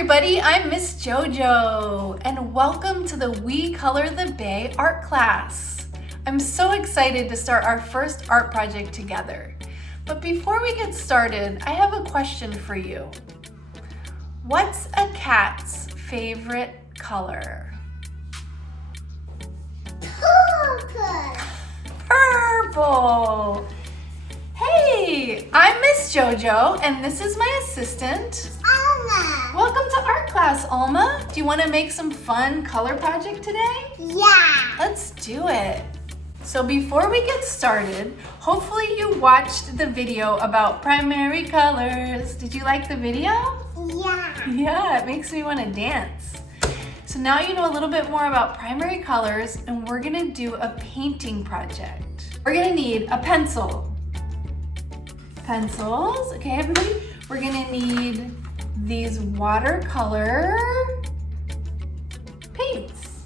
everybody, I'm Miss JoJo, and welcome to the We Color the Bay art class. I'm so excited to start our first art project together. But before we get started, I have a question for you. What's a cat's favorite color? Purple! Hey, I'm Miss JoJo, and this is my assistant, Alma. Welcome to art class, Alma. Do you want to make some fun color project today? Yeah. Let's do it. So before we get started, hopefully you watched the video about primary colors. Did you like the video? Yeah. Yeah, it makes me want to dance. So now you know a little bit more about primary colors, and we're gonna do a painting project. We're gonna need a pencil. Pencils, okay everybody? We're gonna need these watercolor paints.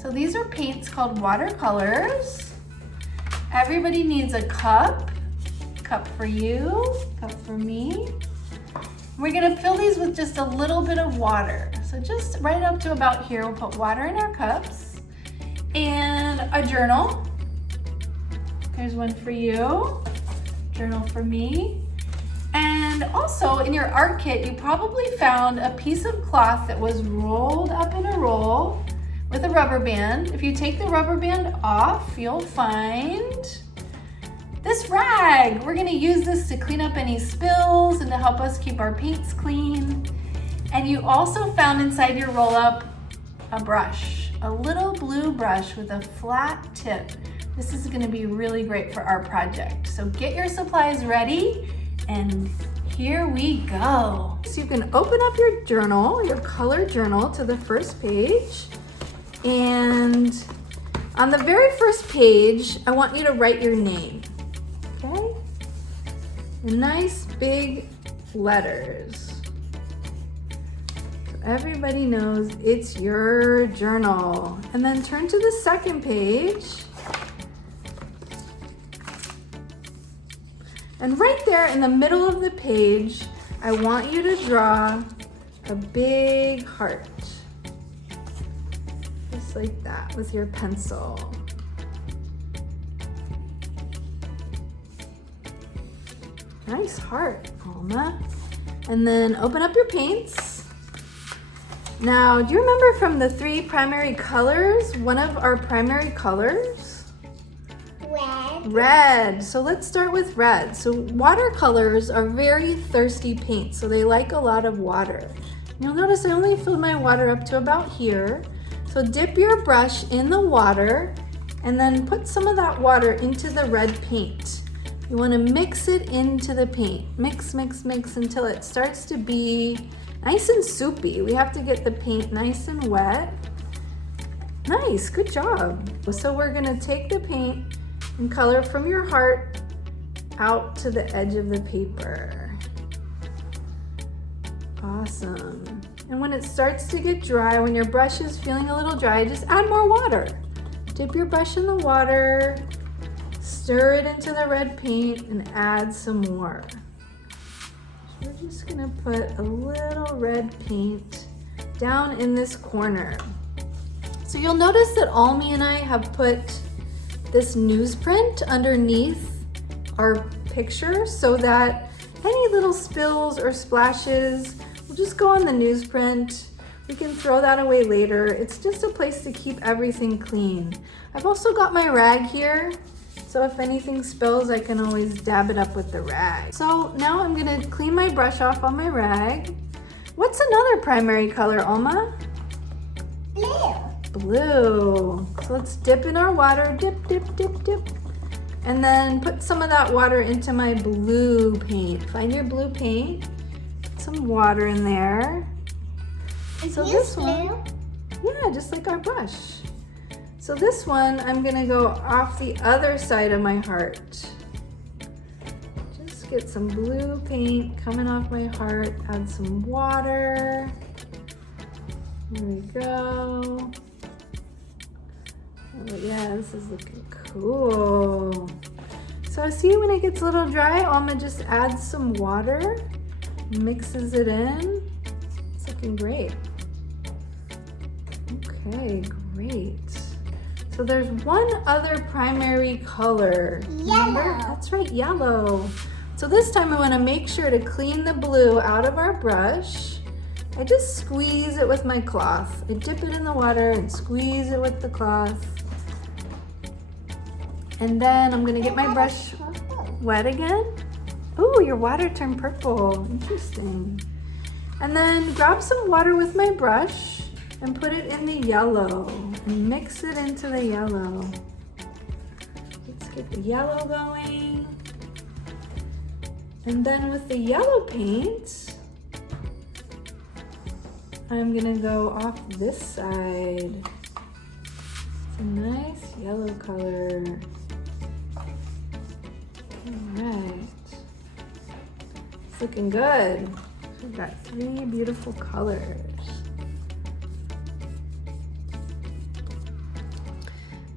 So these are paints called watercolors. Everybody needs a cup. Cup for you, cup for me. We're gonna fill these with just a little bit of water. So just right up to about here, we'll put water in our cups. And a journal. There's one for you, journal for me. And also in your art kit, you probably found a piece of cloth that was rolled up in a roll with a rubber band. If you take the rubber band off, you'll find this rag. We're gonna use this to clean up any spills and to help us keep our paints clean. And you also found inside your roll-up a brush, a little blue brush with a flat tip. This is gonna be really great for our project. So get your supplies ready, and here we go. So you can open up your journal, your color journal, to the first page. And on the very first page, I want you to write your name, okay? Nice big letters. So everybody knows it's your journal. And then turn to the second page. And right there in the middle of the page, I want you to draw a big heart. Just like that with your pencil. Nice heart, Alma. And then open up your paints. Now, do you remember from the 3 primary colors, one of our primary colors? Red. So let's start with red. So watercolors are very thirsty paints, so they like a lot of water. You'll notice I only filled my water up to about here. So dip your brush in the water and then put some of that water into the red paint. You want to mix it into the paint. Mix, mix, mix until it starts to be nice and soupy. We have to get the paint nice and wet. Nice, good job. So we're going to take the paint and color from your heart out to the edge of the paper. Awesome. And when it starts to get dry, when your brush is feeling a little dry, just add more water. Dip your brush in the water, stir it into the red paint, and add some more. So we're just gonna put a little red paint down in this corner. So you'll notice that Almi and I have put this newsprint underneath our picture so that any little spills or splashes will just go on the newsprint. We can throw that away later. It's just a place to keep everything clean. I've also got my rag here, so if anything spills, I can always dab it up with the rag. So now I'm gonna clean my brush off on my rag. What's another primary color, Alma? Blue. Blue. So let's dip in our water, dip, dip, dip, dip. And then put some of that water into my blue paint. Find your blue paint, put some water in there. So this one, yeah, just like our brush. So this one, I'm gonna go off the other side of my heart. Just get some blue paint coming off my heart, add some water. There we go. Oh yeah, this is looking cool. So see when it gets a little dry, Alma just adds some water, mixes it in. It's looking great. Okay, great. So there's one other primary color. Remember? Yellow. That's right, yellow. So this time I want to make sure to clean the blue out of our brush. I just squeeze it with my cloth. I dip it in the water and squeeze it with the cloth. And then I'm gonna get my brush wet again. Ooh, your water turned purple. Interesting. And then grab some water with my brush and put it in the yellow and mix it into the yellow. Let's get the yellow going. And then with the yellow paint, I'm gonna go off this side. It's a nice yellow color. All right. It's looking good. We've got 3 beautiful colors.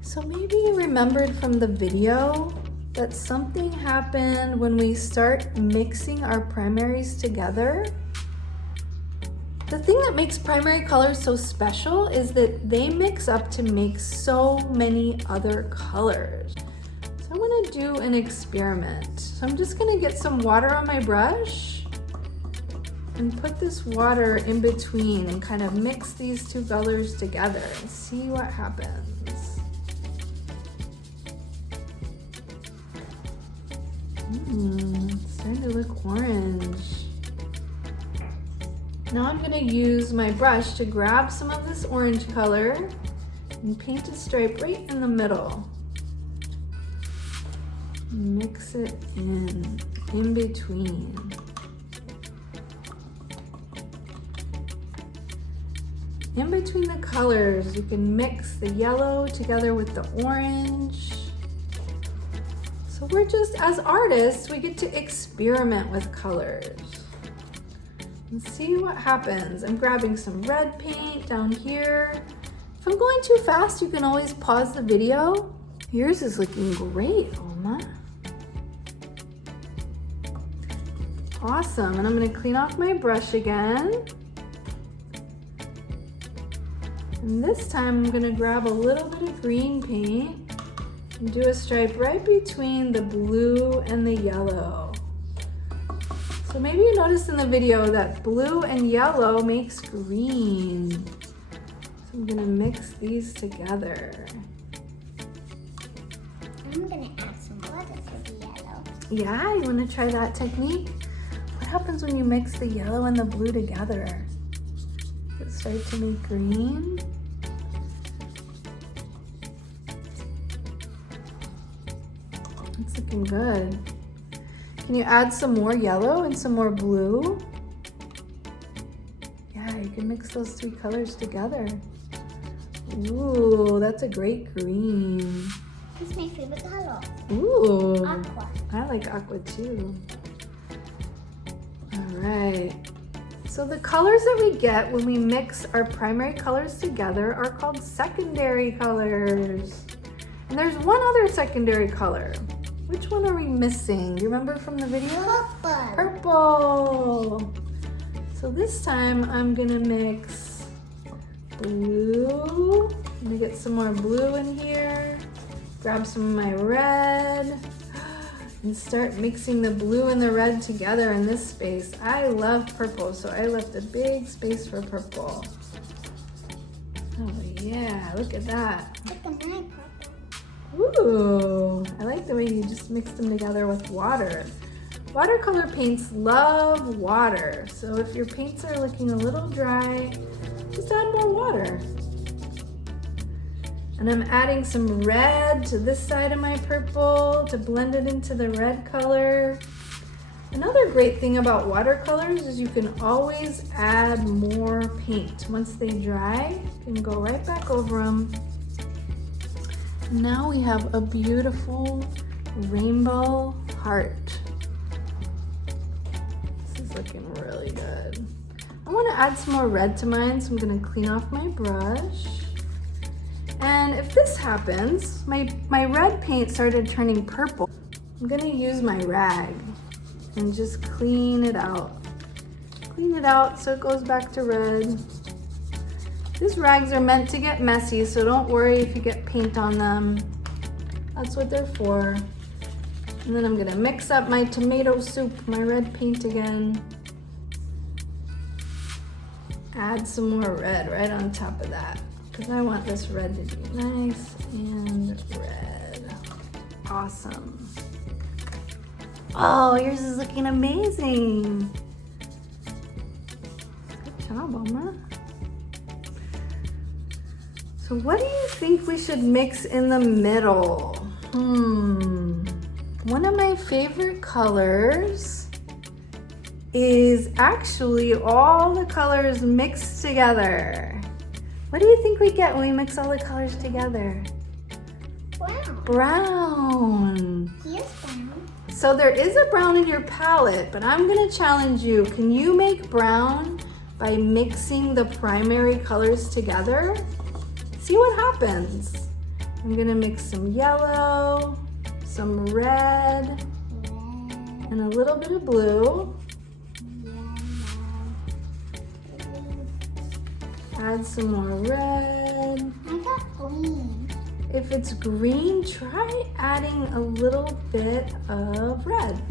So maybe you remembered from the video that something happened when we start mixing our primaries together. The thing that makes primary colors so special is that they mix up to make so many other colors. So I want to do an experiment. So I'm just going to get some water on my brush and put this water in between and kind of mix these 2 colors together and see what happens. It's starting to look orange. Now I'm going to use my brush to grab some of this orange color and paint a stripe right in the middle. Mix it in between. In between the colors, you can mix the yellow together with the orange. So we're just, as artists, we get to experiment with colors and see what happens. I'm grabbing some red paint down here. If I'm going too fast, you can always pause the video. Yours is looking great, Oma. Awesome, and I'm gonna clean off my brush again. And this time I'm gonna grab a little bit of green paint and do a stripe right between the blue and the yellow. So maybe you noticed in the video that blue and yellow makes green. So I'm gonna mix these together. I'm gonna add some water to the yellow. Yeah, you wanna try that technique? What happens when you mix the yellow and the blue together? Does it start to make green? It's looking good. Can you add some more yellow and some more blue? Yeah, you can mix those 3 colors together. Ooh, that's a great green. This is my favorite color. Ooh, Aqua. I like aqua too. All right. So the colors that we get when we mix our primary colors together are called secondary colors. And there's one other secondary color. Which one are we missing? You remember from the video? Purple. Purple. So this time I'm gonna mix blue. I'm gonna get some more blue in here. Grab some of my red and start mixing the blue and the red together in this space. I love purple, so I left a big space for purple. Oh yeah, look at that. Look at my purple. Ooh, I like the way you just mixed them together with water. Watercolor paints love water, so if your paints are looking a little dry, just add more water. And I'm adding some red to this side of my purple to blend it into the red color. Another great thing about watercolors is you can always add more paint. Once they dry, you can go right back over them. Now we have a beautiful rainbow heart. This is looking really good. I want to add some more red to mine, so I'm going to clean off my brush. And if this happens, my red paint started turning purple, I'm going to use my rag and just clean it out. Clean it out so it goes back to red. These rags are meant to get messy, so don't worry if you get paint on them. That's what they're for. And then I'm gonna mix up my tomato soup, my red paint again. Add some more red right on top of that, because I want this red to be nice and red. Awesome. Oh, yours is looking amazing. Good job, Alma. So what do you think we should mix in the middle? One of my favorite colors is actually all the colors mixed together. What do you think we get when we mix all the colors together? Brown. Brown. Here's brown. So there is a brown in your palette, but I'm gonna challenge you. Can you make brown by mixing the primary colors together? See what happens. I'm gonna mix some yellow, some red, and a little bit of blue. Add some more red. I got green. If it's green, try adding a little bit of red.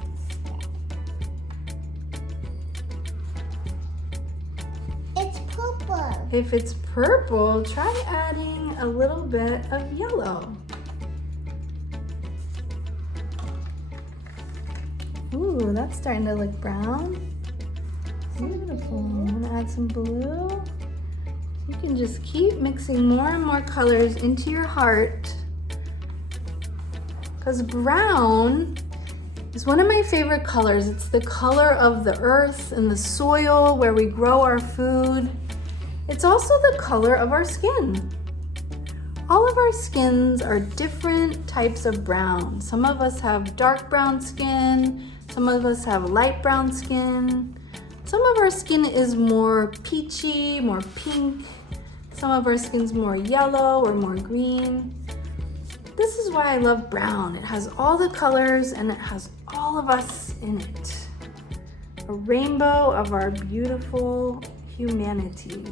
It's purple. If it's purple, try adding a little bit of yellow. Ooh, that's starting to look brown. Beautiful. I'm gonna add some blue. You can just keep mixing more and more colors into your heart, because brown is one of my favorite colors. It's the color of the earth and the soil where we grow our food. It's also the color of our skin. All of our skins are different types of brown. Some of us have dark brown skin, some of us have light brown skin. Some of our skin is more peachy, more pink. Some of our skin's more yellow or more green. This is why I love brown. It has all the colors and it has all of us in it. A rainbow of our beautiful humanity.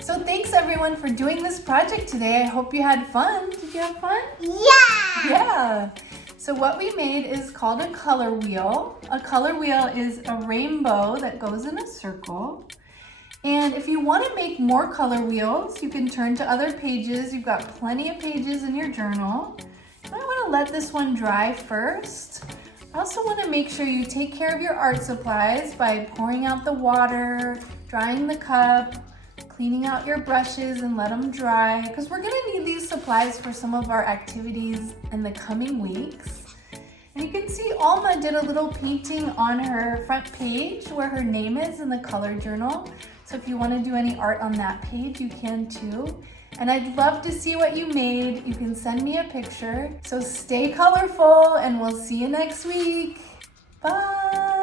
So thanks everyone for doing this project today. I hope you had fun. Did you have fun? Yeah. Yeah. So what we made is called a color wheel. A color wheel is a rainbow that goes in a circle. And if you want to make more color wheels, you can turn to other pages. You've got plenty of pages in your journal. You might want to let this one dry first. I also want to make sure you take care of your art supplies by pouring out the water, drying the cup, cleaning out your brushes and let them dry, because we're going to need these supplies for some of our activities in the coming weeks. And you can see Alma did a little painting on her front page where her name is in the color journal. So if you want to do any art on that page, you can too. And I'd love to see what you made. You can send me a picture. So stay colorful and we'll see you next week. Bye.